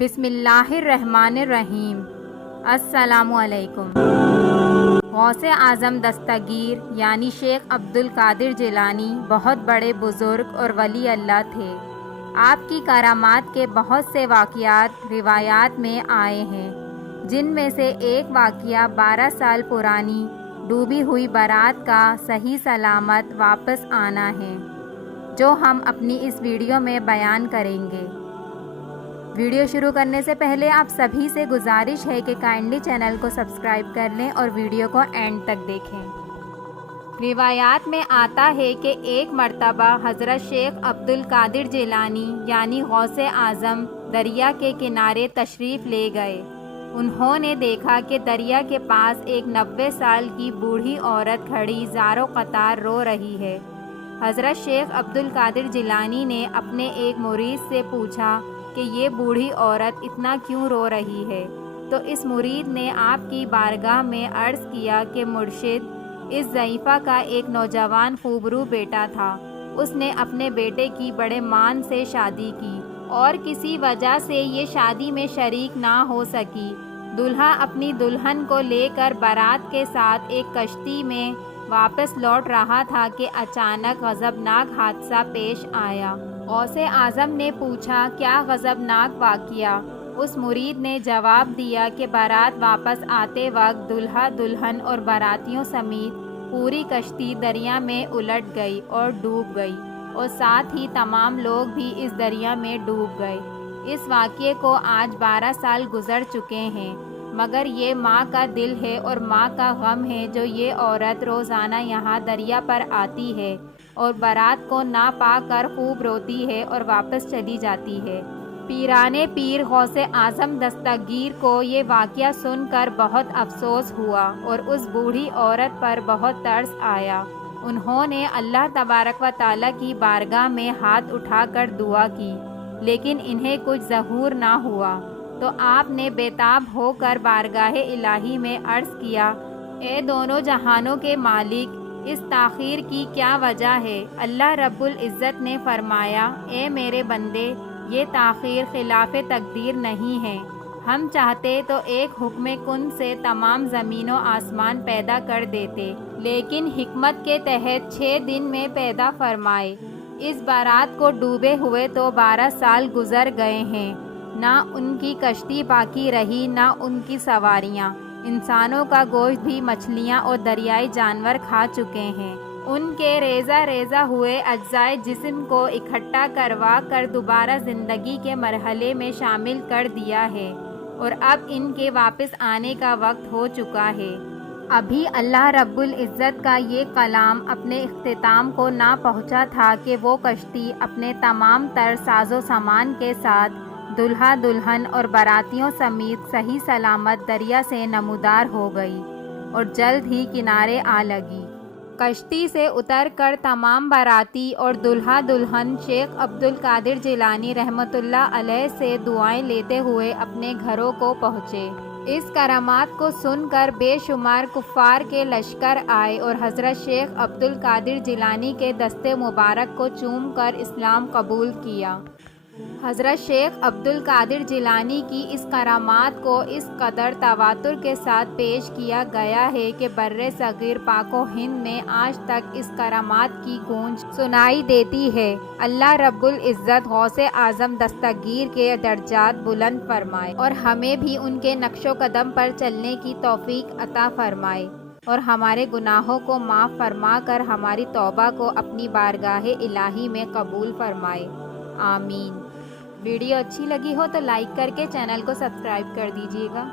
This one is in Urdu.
بسم اللہ الرحمن الرحیم۔ السلام علیکم۔ غوث اعظم دستگیر یعنی شیخ عبد القادر جیلانی بہت بڑے بزرگ اور ولی اللہ تھے۔ آپ کی کرامات کے بہت سے واقعات روایات میں آئے ہیں، جن میں سے ایک واقعہ 12 سال پرانی ڈوبی ہوئی بارات کا صحیح سلامت واپس آنا ہے، جو ہم اپنی اس ویڈیو میں بیان کریں گے۔ ویڈیو شروع کرنے سے پہلے آپ سبھی سے گزارش ہے کہ کائنڈلی چینل کو سبسکرائب کر لیں اور ویڈیو کو اینڈ تک دیکھیں۔ روایات میں آتا ہے کہ ایک مرتبہ حضرت شیخ عبد القادر جیلانی یعنی غوث اعظم دریا کے کنارے تشریف لے گئے۔ انہوں نے دیکھا کہ دریا کے پاس ایک 90 سال کی بوڑھی عورت کھڑی زار و قطار رو رہی ہے۔ حضرت شیخ عبد القادر جیلانی نے اپنے ایک مرید سے پوچھا کہ یہ بوڑھی عورت اتنا کیوں رو رہی ہے؟ تو اس مرید نے آپ کی بارگاہ میں عرض کیا کہ مرشد، اس ضعیفہ کا ایک نوجوان خوبرو بیٹا تھا۔ اس نے اپنے بیٹے کی بڑے مان سے شادی کی اور کسی وجہ سے یہ شادی میں شریک نہ ہو سکی۔ دلہا اپنی دلہن کو لے کر بارات کے ساتھ ایک کشتی میں واپس لوٹ رہا تھا کہ اچانک غضبناک حادثہ پیش آیا۔ غوث اعظم نے پوچھا، کیا غضبناک واقعہ؟ اس مرید نے جواب دیا کہ بارات واپس آتے وقت دلہا دلہن اور باراتیوں سمیت پوری کشتی دریا میں الٹ گئی اور ڈوب گئی، اور ساتھ ہی تمام لوگ بھی اس دریا میں ڈوب گئے۔ اس واقعے کو آج 12 سال گزر چکے ہیں، مگر یہ ماں کا دل ہے اور ماں کا غم ہے جو یہ عورت روزانہ یہاں دریا پر آتی ہے اور بارات کو نہ پا کر خوب روتی ہے اور واپس چلی جاتی ہے۔ پیرانے پیر غوث اعظم دستگیر کو یہ واقعہ سن کر بہت افسوس ہوا اور اس بوڑھی عورت پر بہت ترس آیا۔ انہوں نے اللہ تبارک و تعالیٰ کی بارگاہ میں ہاتھ اٹھا کر دعا کی، لیکن انہیں کچھ ظہور نہ ہوا۔ تو آپ نے بےتاب ہو کر بارگاہ الہی میں عرض کیا، اے دونوں جہانوں کے مالک، اس تاخیر کی کیا وجہ ہے؟ اللہ رب العزت نے فرمایا، اے میرے بندے، یہ تاخیر خلاف تقدیر نہیں ہے۔ ہم چاہتے تو ایک حکم کن سے تمام زمین و آسمان پیدا کر دیتے، لیکن حکمت کے تحت 6 دن میں پیدا فرمائے۔ اس بارات کو ڈوبے ہوئے تو 12 سال گزر گئے ہیں، نہ ان کی کشتی باقی رہی نہ ان کی سواریاں۔ انسانوں کا گوشت بھی مچھلیاں اور دریائی جانور کھا چکے ہیں۔ ان کے ریزہ ریزہ ہوئے اجزائے جسم کو اکٹھا کروا کر دوبارہ زندگی کے مرحلے میں شامل کر دیا ہے، اور اب ان کے واپس آنے کا وقت ہو چکا ہے۔ ابھی اللہ رب العزت کا یہ کلام اپنے اختتام کو نہ پہنچا تھا کہ وہ کشتی اپنے تمام تر ساز و سامان کے ساتھ دلہا دلہن اور باراتیوں سمیت صحیح سلامت دریا سے نمودار ہو گئی اور جلد ہی کنارے آ لگی۔ کشتی سے اتر کر تمام باراتی اور دلہا دلہن شیخ عبد القادر جیلانی رحمۃ اللہ علیہ سے دعائیں لیتے ہوئے اپنے گھروں کو پہنچے۔ اس کرامات کو سن کر بے شمار کفار کے لشکر آئے اور حضرت شیخ عبد القادر جیلانی کے دست مبارک کو چوم کر اسلام قبول کیا۔ حضرت شیخ عبد القادر جیلانی کی اس کرامات کو اس قدر تواتر کے ساتھ پیش کیا گیا ہے کہ بر صغیر پاک و ہند میں آج تک اس کرامات کی گونج سنائی دیتی ہے۔ اللہ رب العزت غوث اعظم دستگیر کے درجات بلند فرمائے اور ہمیں بھی ان کے نقش و قدم پر چلنے کی توفیق عطا فرمائے، اور ہمارے گناہوں کو معاف فرما کر ہماری توبہ کو اپنی بارگاہ الہی میں قبول فرمائے، آمین۔ ویڈیو اچھی لگی ہو تو لائک کر کے چینل کو سبسکرائب کر دیجیے گا۔